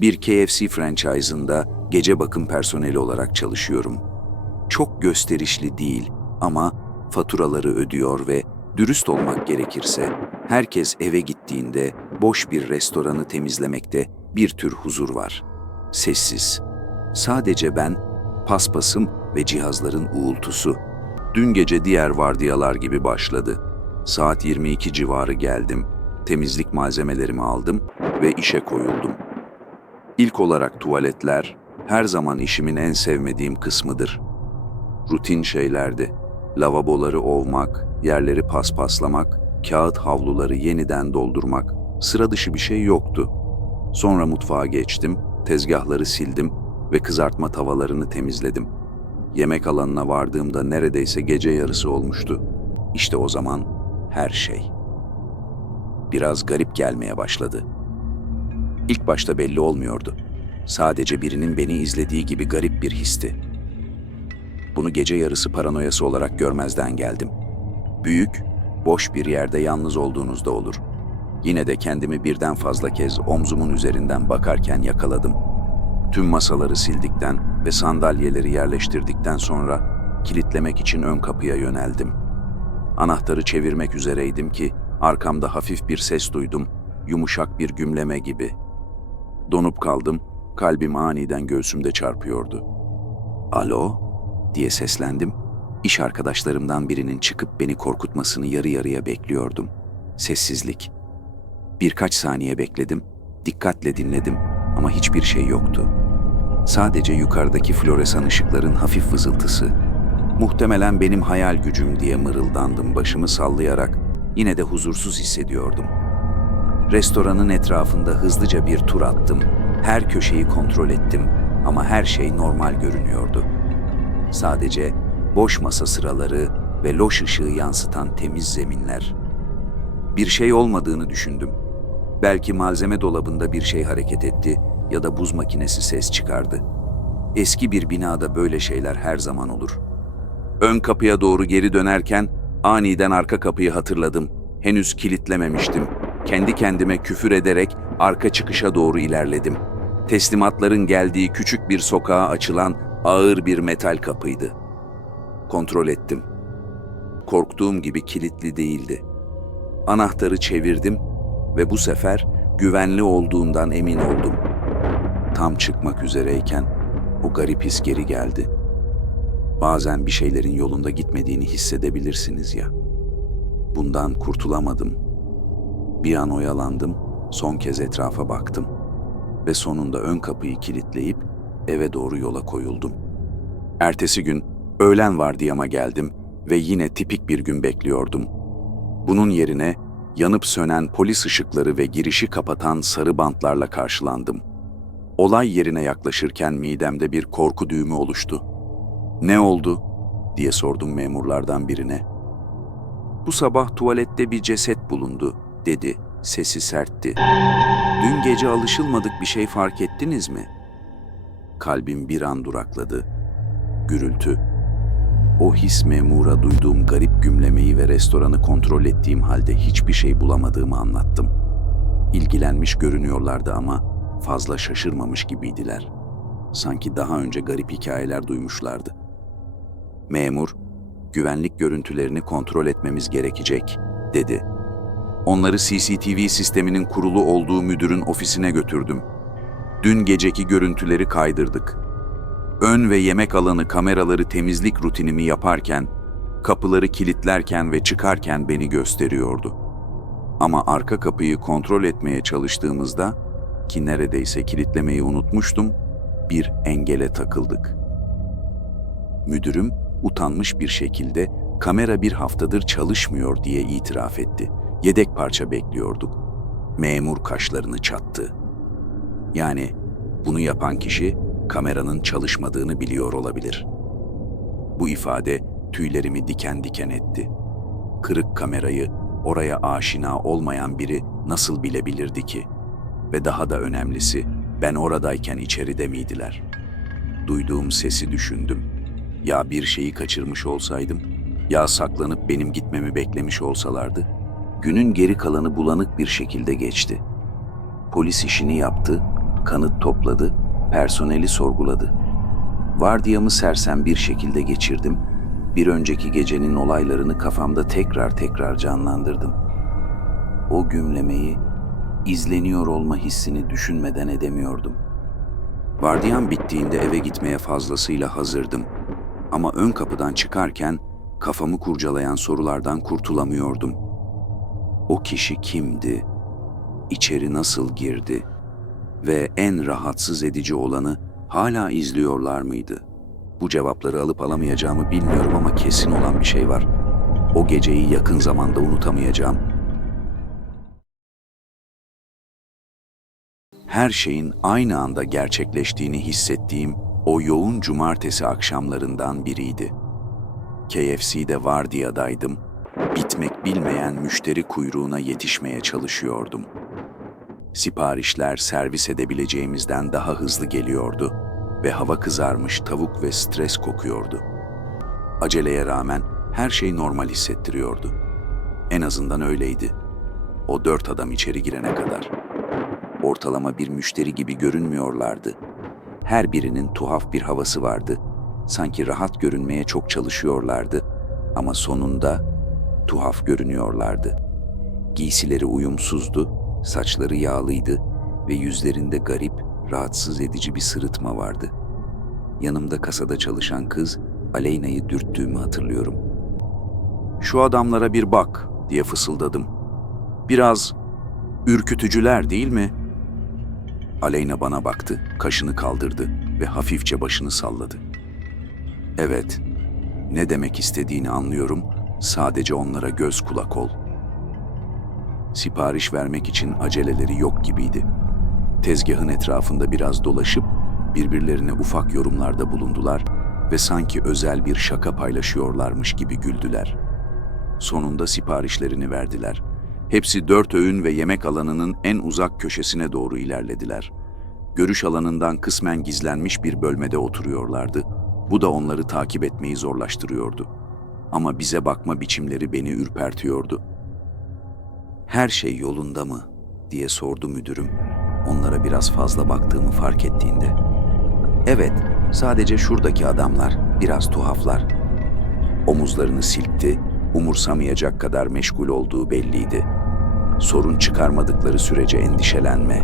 Bir KFC franchise'ında gece bakım personeli olarak çalışıyorum. Çok gösterişli değil ama faturaları ödüyor ve dürüst olmak gerekirse herkes eve gittiğinde boş bir restoranı temizlemekte bir tür huzur var. Sessiz. Sadece ben, paspasım ve cihazların uğultusu. Dün gece diğer vardiyalar gibi başladı. Saat 22 civarı geldim. Temizlik malzemelerimi aldım ve işe koyuldum. İlk olarak tuvaletler her zaman işimin en sevmediğim kısmıdır. Rutin şeylerdi. Lavaboları ovmak, yerleri paspaslamak, kağıt havluları yeniden doldurmak. Sıra dışı bir şey yoktu. Sonra mutfağa geçtim, tezgahları sildim ve kızartma tavalarını temizledim. Yemek alanına vardığımda neredeyse gece yarısı olmuştu. İşte o zaman her şey. Biraz garip gelmeye başladı. İlk başta belli olmuyordu. Sadece birinin beni izlediği gibi garip bir histi. Bunu gece yarısı paranoyası olarak görmezden geldim. Büyük, boş bir yerde yalnız olduğunuzda olur. Yine de kendimi birden fazla kez omzumun üzerinden bakarken yakaladım. Tüm masaları sildikten ve sandalyeleri yerleştirdikten sonra kilitlemek için ön kapıya yöneldim. Anahtarı çevirmek üzereydim ki arkamda hafif bir ses duydum, yumuşak bir gümleme gibi. Donup kaldım, kalbim aniden göğsümde çarpıyordu. Alo? diye seslendim. İş arkadaşlarımdan birinin çıkıp beni korkutmasını yarı yarıya bekliyordum. Sessizlik. Birkaç saniye bekledim, dikkatle dinledim ama hiçbir şey yoktu. Sadece yukarıdaki floresan ışıkların hafif vızıltısı. Muhtemelen benim hayal gücüm diye mırıldandım başımı sallayarak. Yine de huzursuz hissediyordum. Restoranın etrafında hızlıca bir tur attım. Her köşeyi kontrol ettim ama her şey normal görünüyordu. Sadece boş masa sıraları ve loş ışığı yansıtan temiz zeminler. Bir şey olmadığını düşündüm. Belki malzeme dolabında bir şey hareket etti ya da buz makinesi ses çıkardı. Eski bir binada böyle şeyler her zaman olur. Ön kapıya doğru geri dönerken aniden arka kapıyı hatırladım. Henüz kilitlememiştim. Kendi kendime küfür ederek arka çıkışa doğru ilerledim. Teslimatların geldiği küçük bir sokağa açılan ağır bir metal kapıydı. Kontrol ettim. Korktuğum gibi kilitli değildi. Anahtarı çevirdim ve bu sefer güvenli olduğundan emin oldum. Tam çıkmak üzereyken o garip his geri geldi. Bazen bir şeylerin yolunda gitmediğini hissedebilirsiniz ya. Bundan kurtulamadım. Bir an oyalandım, son kez etrafa baktım ve sonunda ön kapıyı kilitleyip eve doğru yola koyuldum. Ertesi gün öğlen vardiyama geldim ve yine tipik bir gün bekliyordum. Bunun yerine yanıp sönen polis ışıkları ve girişi kapatan sarı bantlarla karşılandım. Olay yerine yaklaşırken midemde bir korku düğümü oluştu. Ne oldu? diye sordum memurlardan birine. Bu sabah tuvalette bir ceset bulundu, dedi. Sesi sertti. Dün gece alışılmadık bir şey fark ettiniz mi? Kalbim bir an durakladı. Gürültü. O his memura duyduğum garip gümlemeyi ve restoranı kontrol ettiğim halde hiçbir şey bulamadığımı anlattım. İlgilenmiş görünüyorlardı ama fazla şaşırmamış gibiydiler. Sanki daha önce garip hikayeler duymuşlardı. Memur, güvenlik görüntülerini kontrol etmemiz gerekecek, dedi. Onları CCTV sisteminin kurulu olduğu müdürün ofisine götürdüm. Dün geceki görüntüleri kaydırdık. Ön ve yemek alanı kameraları temizlik rutinimi yaparken, kapıları kilitlerken ve çıkarken beni gösteriyordu. Ama arka kapıyı kontrol etmeye çalıştığımızda, ki neredeyse kilitlemeyi unutmuştum, bir engele takıldık. Müdürüm utanmış bir şekilde kamera bir haftadır çalışmıyor diye itiraf etti. Yedek parça bekliyorduk. Memur kaşlarını çattı. Yani bunu yapan kişi kameranın çalışmadığını biliyor olabilir. Bu ifade tüylerimi diken diken etti. Kırık kamerayı oraya aşina olmayan biri nasıl bilebilirdi ki? Ve daha da önemlisi ben oradayken içeride miydiler? Duyduğum sesi düşündüm. Ya bir şeyi kaçırmış olsaydım? Ya saklanıp benim gitmemi beklemiş olsalardı? Günün geri kalanı bulanık bir şekilde geçti. Polis işini yaptı, kanıt topladı, personeli sorguladı. Vardiyamı sersem bir şekilde geçirdim. Bir önceki gecenin olaylarını kafamda tekrar tekrar canlandırdım. O gümlemeyi, izleniyor olma hissini düşünmeden edemiyordum. Vardiyam bittiğinde eve gitmeye fazlasıyla hazırdım. Ama ön kapıdan çıkarken kafamı kurcalayan sorulardan kurtulamıyordum. O kişi kimdi? İçeri nasıl girdi? Ve en rahatsız edici olanı hala izliyorlar mıydı? Bu cevapları alıp alamayacağımı bilmiyorum ama kesin olan bir şey var. O geceyi yakın zamanda unutamayacağım. Her şeyin aynı anda gerçekleştiğini hissettiğim o yoğun cumartesi akşamlarından biriydi. KFC'de vardiyadaydım. Bitmek bilmeyen müşteri kuyruğuna yetişmeye çalışıyordum. Siparişler servis edebileceğimizden daha hızlı geliyordu ve hava kızarmış tavuk ve stres kokuyordu. Aceleye rağmen her şey normal hissettiriyordu. En azından öyleydi. O dört adam içeri girene kadar. Ortalama bir müşteri gibi görünmüyorlardı. Her birinin tuhaf bir havası vardı. Sanki rahat görünmeye çok çalışıyorlardı ama sonunda tuhaf görünüyorlardı. Giysileri uyumsuzdu, saçları yağlıydı ve yüzlerinde garip, rahatsız edici bir sırıtma vardı. Yanımda kasada çalışan kız Aleyna'yı dürttüğümü hatırlıyorum. Şu adamlara bir bak diye fısıldadım. Biraz ürkütücüler değil mi? Aleyna bana baktı, kaşını kaldırdı ve hafifçe başını salladı. Evet, ne demek istediğini anlıyorum, sadece onlara göz kulak ol. Sipariş vermek için aceleleri yok gibiydi. Tezgahın etrafında biraz dolaşıp birbirlerine ufak yorumlarda bulundular ve sanki özel bir şaka paylaşıyorlarmış gibi güldüler. Sonunda siparişlerini verdiler. Hepsi dört öğün ve yemek alanının en uzak köşesine doğru ilerlediler. Görüş alanından kısmen gizlenmiş bir bölmede oturuyorlardı. Bu da onları takip etmeyi zorlaştırıyordu. Ama bize bakma biçimleri beni ürpertiyordu. Her şey yolunda mı? diye sordu müdürüm. Onlara biraz fazla baktığımı fark ettiğinde. Evet, sadece şuradaki adamlar biraz tuhaflar. Omuzlarını silkti, umursamayacak kadar meşgul olduğu belliydi. Sorun çıkarmadıkları sürece endişelenme.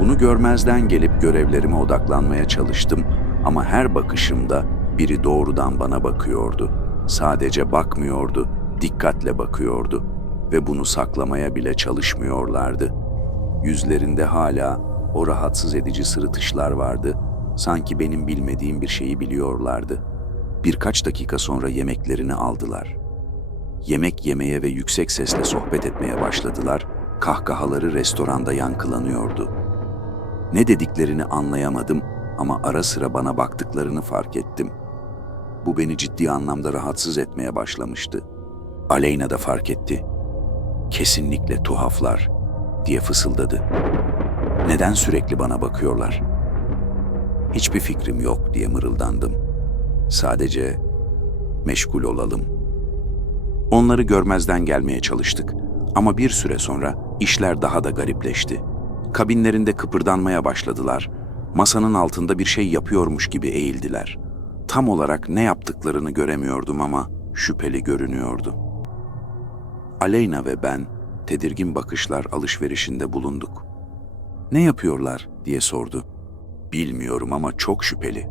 Bunu görmezden gelip görevlerime odaklanmaya çalıştım ama her bakışımda biri doğrudan bana bakıyordu. Sadece bakmıyordu, dikkatle bakıyordu ve bunu saklamaya bile çalışmıyorlardı. Yüzlerinde hala o rahatsız edici sırıtışlar vardı. Sanki benim bilmediğim bir şeyi biliyorlardı. Birkaç dakika sonra yemeklerini aldılar. Yemek yemeye ve yüksek sesle sohbet etmeye başladılar. Kahkahaları restoranda yankılanıyordu. Ne dediklerini anlayamadım ama ara sıra bana baktıklarını fark ettim. Bu beni ciddi anlamda rahatsız etmeye başlamıştı. Aleyna da fark etti. Kesinlikle tuhaflar diye fısıldadı. Neden sürekli bana bakıyorlar? Hiçbir fikrim yok diye mırıldandım. Sadece meşgul olalım. Onları görmezden gelmeye çalıştık ama bir süre sonra işler daha da garipleşti. Kabinlerinde kıpırdanmaya başladılar. Masanın altında bir şey yapıyormuş gibi eğildiler. Tam olarak ne yaptıklarını göremiyordum ama şüpheli görünüyordu. Aleyna ve ben tedirgin bakışlar alışverişinde bulunduk. Ne yapıyorlar diye sordu. Bilmiyorum ama çok şüpheli.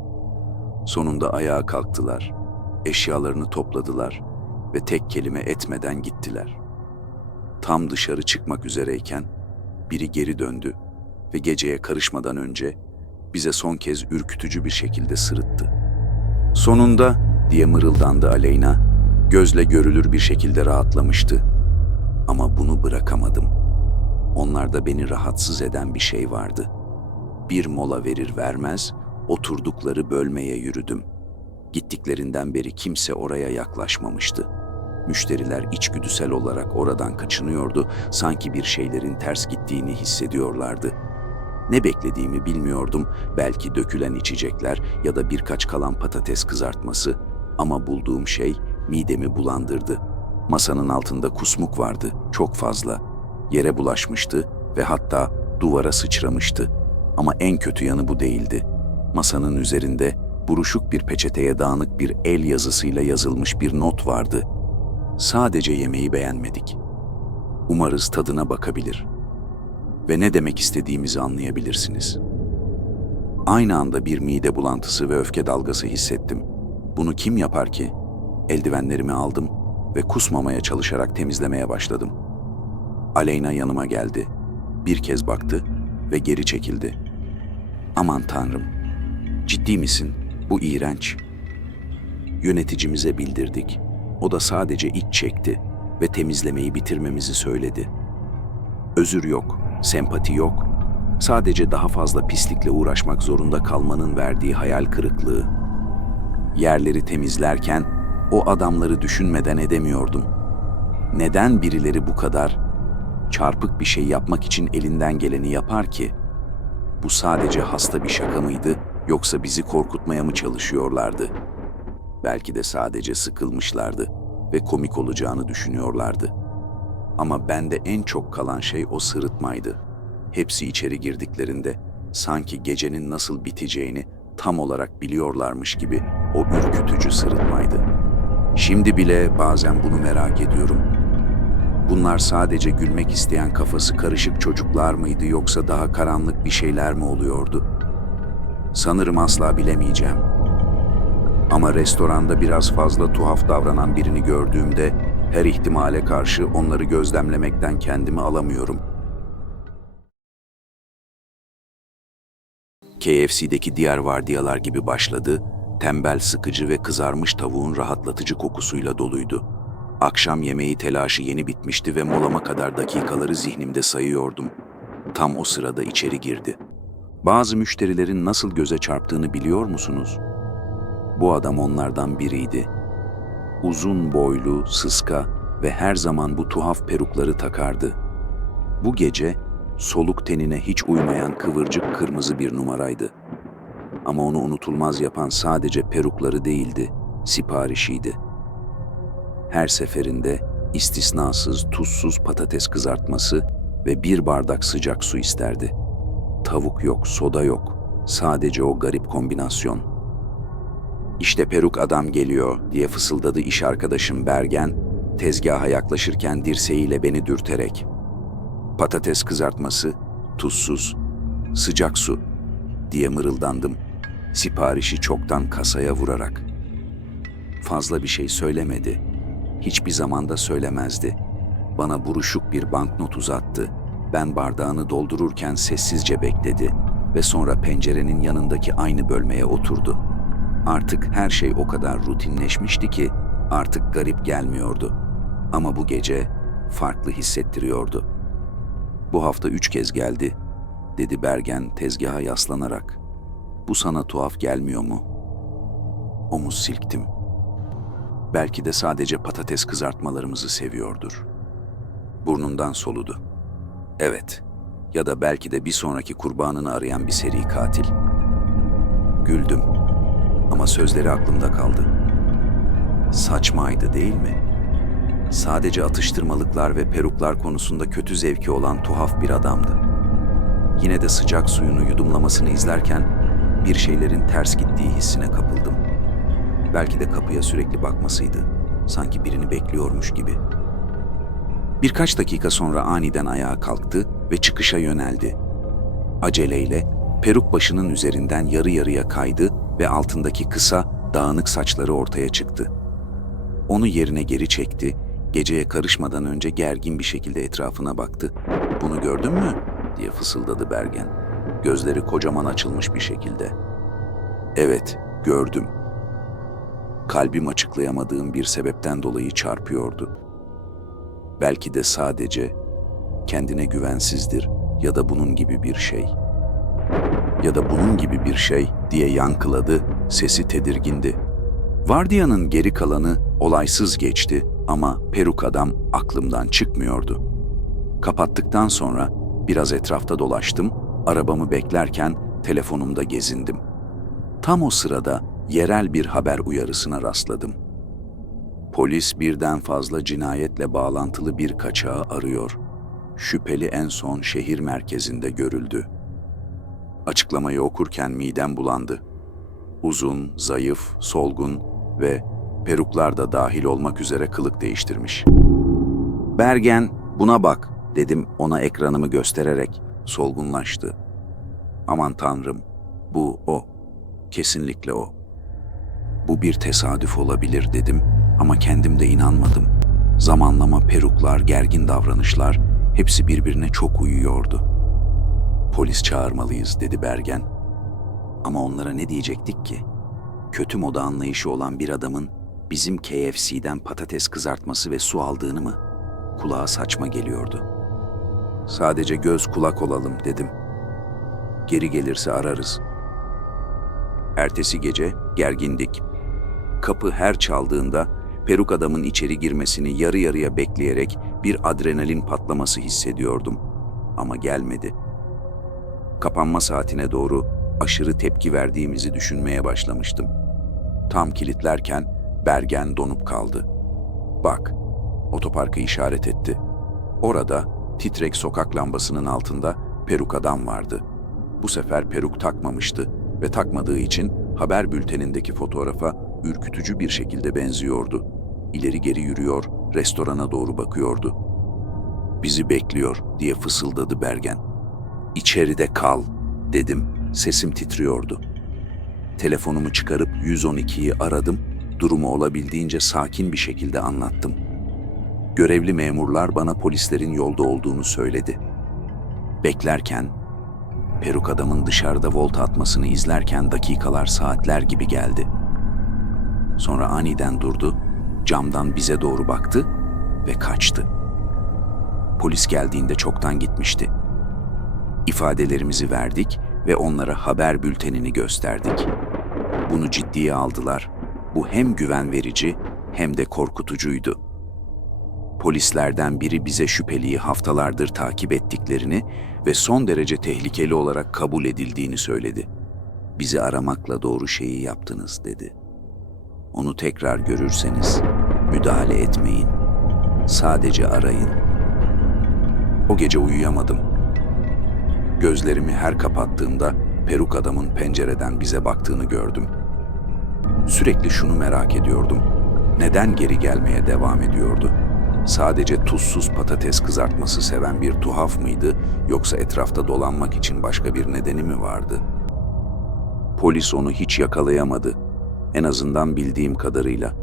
Sonunda ayağa kalktılar. Eşyalarını topladılar ve tek kelime etmeden gittiler. Tam dışarı çıkmak üzereyken biri geri döndü ve geceye karışmadan önce bize son kez ürkütücü bir şekilde sırıttı. Sonunda diye mırıldandı Aleyna, gözle görülür bir şekilde rahatlamıştı. Ama bunu bırakamadım. Onlarda beni rahatsız eden bir şey vardı. Bir mola verir vermez oturdukları bölmeye yürüdüm. Gittiklerinden beri kimse oraya yaklaşmamıştı. Müşteriler içgüdüsel olarak oradan kaçınıyordu, sanki bir şeylerin ters gittiğini hissediyorlardı. Ne beklediğimi bilmiyordum, belki dökülen içecekler ya da birkaç kalan patates kızartması ama bulduğum şey midemi bulandırdı. Masanın altında kusmuk vardı, çok fazla. Yere bulaşmıştı ve hatta duvara sıçramıştı. Ama en kötü yanı bu değildi. Masanın üzerinde buruşuk bir peçeteye dağınık bir el yazısıyla yazılmış bir not vardı. Sadece yemeği beğenmedik. Umarız tadına bakabilir. Ve ne demek istediğimizi anlayabilirsiniz. Aynı anda bir mide bulantısı ve öfke dalgası hissettim. Bunu kim yapar ki? Eldivenlerimi aldım ve kusmamaya çalışarak temizlemeye başladım. Aleyna yanıma geldi. Bir kez baktı ve geri çekildi. Aman tanrım, ciddi misin? Bu iğrenç. Yöneticimize bildirdik. O da sadece iç çekti ve temizlemeyi bitirmemizi söyledi. Özür yok, sempati yok. Sadece daha fazla pislikle uğraşmak zorunda kalmanın verdiği hayal kırıklığı. Yerleri temizlerken o adamları düşünmeden edemiyordum. Neden birileri bu kadar çarpık bir şey yapmak için elinden geleni yapar ki? Bu sadece hasta bir şaka mıydı yoksa bizi korkutmaya mı çalışıyorlardı? Belki de sadece sıkılmışlardı ve komik olacağını düşünüyorlardı. Ama bende en çok kalan şey o sırıtmaydı. Hepsi içeri girdiklerinde sanki gecenin nasıl biteceğini tam olarak biliyorlarmış gibi o ürkütücü sırıtmaydı. Şimdi bile bazen bunu merak ediyorum. Bunlar sadece gülmek isteyen kafası karışık çocuklar mıydı yoksa daha karanlık bir şeyler mi oluyordu? Sanırım asla bilemeyeceğim. Ama restoranda biraz fazla tuhaf davranan birini gördüğümde her ihtimale karşı onları gözlemlemekten kendimi alamıyorum. KFC'deki diğer vardiyalar gibi başladı, tembel sıkıcı ve kızarmış tavuğun rahatlatıcı kokusuyla doluydu. Akşam yemeği telaşı yeni bitmişti ve molama kadar dakikaları zihnimde sayıyordum. Tam o sırada içeri girdi. Bazı müşterilerin nasıl göze çarptığını biliyor musunuz? Bu adam onlardan biriydi. Uzun boylu, sıska ve her zaman bu tuhaf perukları takardı. Bu gece soluk tenine hiç uymayan kıvırcık kırmızı bir numaraydı. Ama onu unutulmaz yapan sadece perukları değildi, siparişiydi. Her seferinde istisnasız tuzsuz patates kızartması ve bir bardak sıcak su isterdi. Tavuk yok, soda yok. Sadece o garip kombinasyon. İşte peruk adam geliyor diye fısıldadı iş arkadaşım Bergen, tezgaha yaklaşırken dirseğiyle beni dürterek. Patates kızartması, tuzsuz, sıcak su diye mırıldandım. Siparişi çoktan kasaya vurarak. Fazla bir şey söylemedi. Hiçbir zamanda söylemezdi. Bana buruşuk bir banknot uzattı. Ben bardağını doldururken sessizce bekledi ve sonra pencerenin yanındaki aynı bölmeye oturdu. Artık her şey o kadar rutinleşmişti ki artık garip gelmiyordu. Ama bu gece farklı hissettiriyordu. Bu hafta üç kez geldi, dedi Bergen tezgaha yaslanarak. Bu sana tuhaf gelmiyor mu? Omuz silktim. Belki de sadece patates kızartmalarımızı seviyordur. Burnundan soludu. Evet, ya da belki de bir sonraki kurbanını arayan bir seri katil. Güldüm ama sözleri aklımda kaldı. Saçmaydı değil mi? Sadece atıştırmalıklar ve peruklar konusunda kötü zevki olan tuhaf bir adamdı. Yine de sıcak suyunu yudumlamasını izlerken bir şeylerin ters gittiği hissine kapıldım. Belki de kapıya sürekli bakmasıydı. Sanki birini bekliyormuş gibi. Birkaç dakika sonra aniden ayağa kalktı ve çıkışa yöneldi. Aceleyle peruk başının üzerinden yarı yarıya kaydı ve altındaki kısa, dağınık saçları ortaya çıktı. Onu yerine geri çekti, geceye karışmadan önce gergin bir şekilde etrafına baktı. "Bunu gördün mü?" diye fısıldadı Bergen. Gözleri kocaman açılmış bir şekilde. "Evet, gördüm." Kalbim açıklayamadığım bir sebepten dolayı çarpıyordu. Belki de sadece kendine güvensizdir ya da bunun gibi bir şey. Ya da bunun gibi bir şey diye yankıladı, sesi tedirgindi. Vardiyanın geri kalanı olaysız geçti ama peruk adam aklımdan çıkmıyordu. Kapattıktan sonra biraz etrafta dolaştım, arabamı beklerken telefonumda gezindim. Tam o sırada yerel bir haber uyarısına rastladım. Polis birden fazla cinayetle bağlantılı bir kaçağı arıyor. Şüpheli en son şehir merkezinde görüldü. Açıklamayı okurken midem bulandı. Uzun, zayıf, solgun ve peruklar da dahil olmak üzere kılık değiştirmiş. Bergen, buna bak dedim ona ekranımı göstererek solgunlaştı. Aman tanrım, bu o. Kesinlikle o. Bu bir tesadüf olabilir dedim ama kendim de inanmadım. Zamanlama, peruklar, gergin davranışlar hepsi birbirine çok uyuyordu. Polis çağırmalıyız dedi Bergen. Ama onlara ne diyecektik ki? Kötü moda anlayışı olan bir adamın bizim KFC'den patates kızartması ve su aldığını mı? Kulağa saçma geliyordu. Sadece göz kulak olalım dedim. Geri gelirse ararız. Ertesi gece gergindik. Kapı her çaldığında peruk adamın içeri girmesini yarı yarıya bekleyerek bir adrenalin patlaması hissediyordum. Ama gelmedi. Kapanma saatine doğru aşırı tepki verdiğimizi düşünmeye başlamıştım. Tam kilitlerken Bergen donup kaldı. Bak, otoparkı işaret etti. Orada titrek sokak lambasının altında peruk adam vardı. Bu sefer peruk takmamıştı ve takmadığı için haber bültenindeki fotoğrafa ürkütücü bir şekilde benziyordu. İleri geri yürüyor, restorana doğru bakıyordu. Bizi bekliyor diye fısıldadı Bergen. İçeride kal dedim. Sesim titriyordu. Telefonumu çıkarıp 112'yi aradım. Durumu olabildiğince sakin bir şekilde anlattım. Görevli memurlar bana polislerin yolda olduğunu söyledi. Beklerken, peruk adamın dışarıda volta atmasını izlerken dakikalar saatler gibi geldi. Sonra aniden durdu, camdan bize doğru baktı ve kaçtı. Polis geldiğinde çoktan gitmişti. İfadelerimizi verdik ve onlara haber bültenini gösterdik. Bunu ciddiye aldılar. Bu hem güven verici hem de korkutucuydu. Polislerden biri bize şüpheliyi haftalardır takip ettiklerini ve son derece tehlikeli olarak kabul edildiğini söyledi. Bizi aramakla doğru şeyi yaptınız dedi. Onu tekrar görürseniz müdahale etmeyin. Sadece arayın. O gece uyuyamadım. Gözlerimi her kapattığımda peruk adamın pencereden bize baktığını gördüm. Sürekli şunu merak ediyordum. Neden geri gelmeye devam ediyordu? Sadece tuzsuz patates kızartması seven bir tuhaf mıydı yoksa etrafta dolanmak için başka bir nedeni mi vardı? Polis onu hiç yakalayamadı. En azından bildiğim kadarıyla.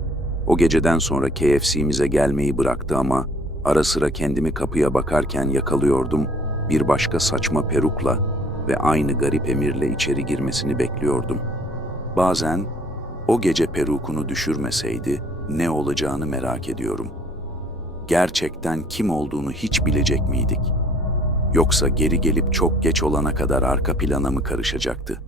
O geceden sonra KFC'mize gelmeyi bıraktı ama ara sıra kendimi kapıya bakarken yakalıyordum. Bir başka saçma perukla ve aynı garip emirle içeri girmesini bekliyordum. Bazen o gece perukunu düşürmeseydi ne olacağını merak ediyorum. Gerçekten kim olduğunu hiç bilecek miydik? Yoksa geri gelip çok geç olana kadar arka plana mı karışacaktı?